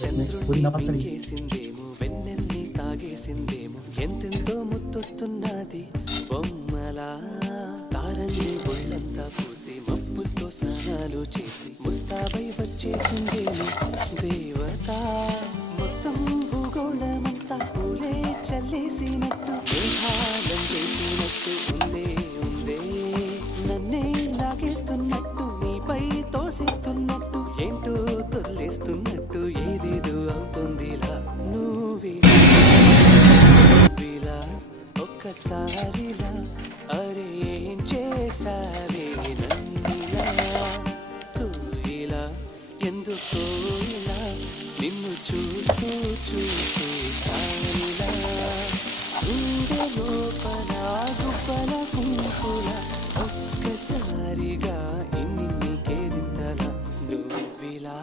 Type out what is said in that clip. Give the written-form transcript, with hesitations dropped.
చంద్రుడిని మింగేసిందేమో వెన్నెల్ని తాగేసిందేమో ఎంతెంతో ముత్తొస్తున్నది బొమ్మలా తారల్ని ఒళ్ళంతా పూసి మబ్బులతో స్నానాలు చేసి ముస్తాబై వచ్చేసిందేమో దేవత మొత్తం భూగోళమంతా పూలే చల్లేసినట్టు మేఘాలం చేసినట్టు ఉందే ఉందే నన్నే లాగేస్తున్నట్టు నీపై తోసేస్తున్నట్టు ఏంటో తొల్లేస్తున్నట్టు ఏదేదో అవుతుందిలా నువ్విలా ఒక్కసారిలా అరే ఏం చేసావే నన్నిలా కోయిలా ఎందుకో ఇలా నిన్ను చూస్తూ చూస్తూ చాలిలా గుండె లోపల గుబ్బల కుంకుల ఒక్కసారిగా ఇన్ని కేరింతల నువ్విలా